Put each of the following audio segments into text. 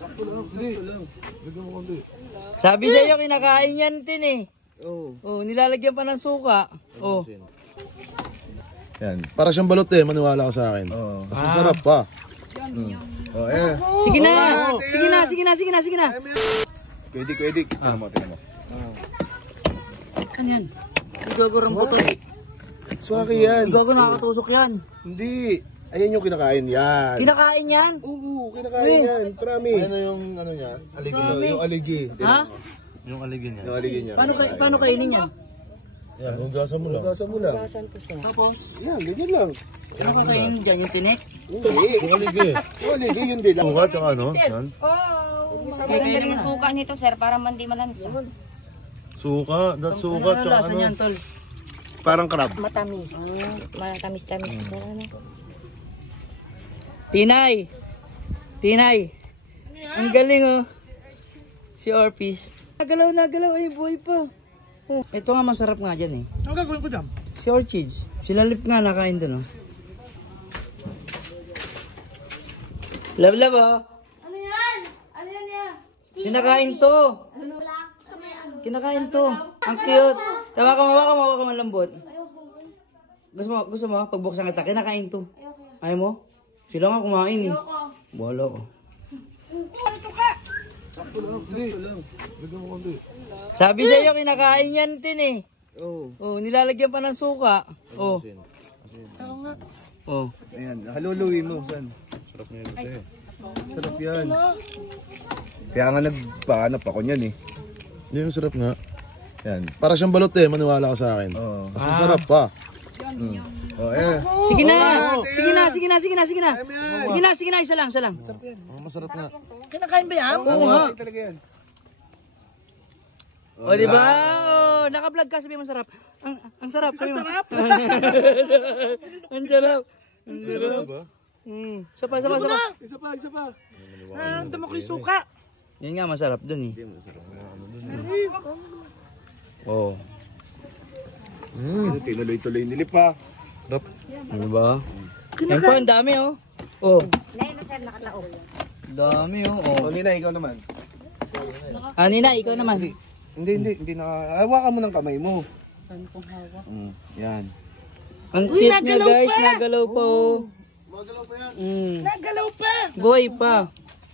Sakto lang. Bigyan mo konti. Sabi sa'yo, kinakain yan din eh. Oo. Oh, nilalagyan pa ng suka. Oh. Yan. Para siyang balot eh, maniwala ka sa akin. Oo. Mas masarap pa. Oh, eh. Sige na. Sige na. Pwede. Tingnan mo. Ano yan? Igagurang buto. Swaki yan. Gago, nakakatusok yan. Hindi. Ayan yung kinakain yan. Kinakain yan? Oo, kinakain yan. Promise. Ano yung ano niya? Aligi. Yung aligi. Ha? Yung aligi niya. Paano kainin yan? Yan, hugasan mo lang. Tapos? Yan, ganyan lang. Ano kung kainin dyan? Yung tinik? Hindi. Yung aligi. Yung aligi, yun din lang. Suka, tsaka ano? Yan. Maganda rin yung suka nito, sir, para mandi malansa. Suka, suka, Ano tsaka lasa ano? niyan, tol? Parang crab. Matamis. Matamis-tamis. Tinay! Ang galing oh. Si Orpis. Nagalaw. Ay, buhay pa. Oh. Ito nga masarap nga dyan eh. Ang gagawin ko dyan? Si Orchids. Sila Lip nga nakain doon oh. Love oh. Ano yan? Kinakain to. Kinakain to. Ang cute. Tawa ka malambot. Gusto mo? Pagbuksan kita, kinakain to. Ayaw mo? Sila nga kumain eh. Bahala ko. Sakto lang. Bigyan mo konti. Sabi sa'yo, kinakain yan din eh. Oo. Oh, nilalagyan pa ng suka. Oh. Oh. Ayan, haluluin mo. Saan? Sarap niya yun. Sarap yan. Kaya nga nagpahanap ako niyan eh. Hindi yung sarap nga. Yan. Para siyang balot eh, maniwala ka sa akin. Oo. Mas masarap pa. Oh, eh. Sige na, isa lang. Masarap nga. Kinakain ba yan? Oo nga. Talaga yan. O, diba? Oh, naka-vlog ka, sabi mo sarap. Ang sarap. Ang sarap? Ang sarap. Ba? Isa pa. Isa pa. Tama ko yung suka. Yan nga, masarap dun eh. Oh. Tinuloy-tuloy nilip pa. Rap. Ano ba? Yan po, ang dami oh. Oh. Ngayon na, sir, nakalaog. Dami oh. Oh. Nina, ikaw naman. Nina, ikaw naman. Hindi na. Hawakan mo ng kamay mo. Paano kong hawak? Yan. Ang cute niya guys, nagalaw pa oh. Magalaw pa yan. Nagalaw pa. Buhay pa.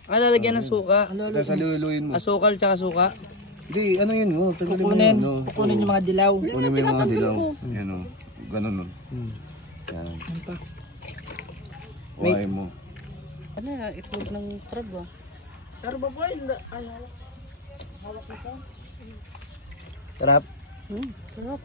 Lalagyan ng suka. Tapos haluluin mo. Asukal tsaka suka. Hindi, ano yun mo? Kukunin Kukunin yung mga dilaw. Kunin mo yung mga dilaw. Yan o. Ganun o. Yan. Huwain mo. Ano na, itlog ng crab ah. Pero ba boy? Ay, hawak mo siya. Sarap. Sarap.